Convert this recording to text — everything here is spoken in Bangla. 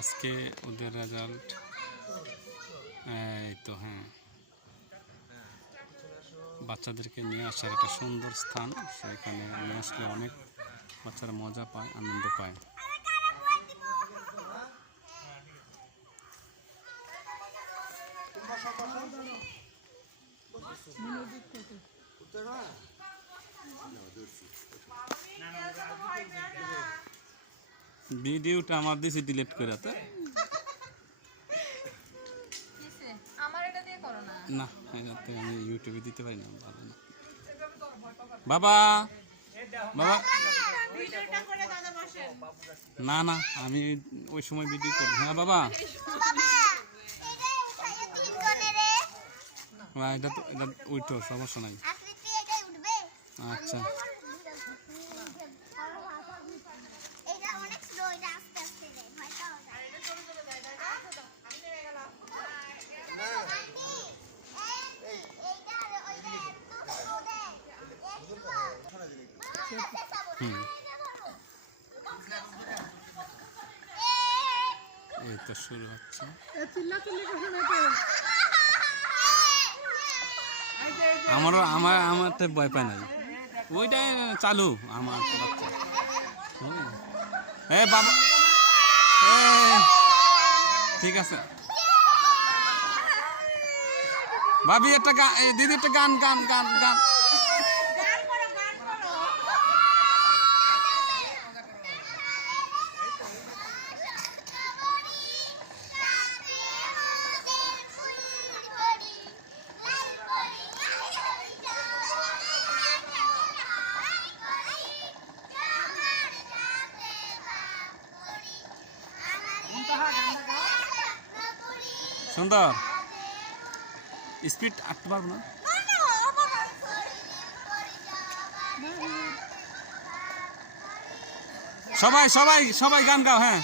আজকে ওদের রেজাল্ট এই তো হ্যাঁ, বাচ্চাদেরকে নিয়ে আসার একটা সুন্দর স্থান, সেখানে নিয়ে আসলে অনেক বাচ্চারা মজা পায়, আনন্দ পায়। ভিডিওটা আমার দিছি ডিলিট করে তো না, এটাতে আমি ইউটিউবে দিতে পারি না, ভালো না। বাবা বাবা না না, আমি ওই সময় ভিডিও করব। হ্যাঁ বাবা, এটা তো এটা উঠো, সমস্যা নাই। আচ্ছা এই তো শুরু হচ্ছে। আমারটা ভয় পায় নাই, ওইটাই চালু আমার বাচ্চা। এ বাবা ঠিক আছে, ভাবি একটা গান, দিদি একটা গান গান গান গান সুন্দর। স্পিড আঁকতে পারবো না। সবাই সবাই সবাই গান গাও। হ্যাঁ।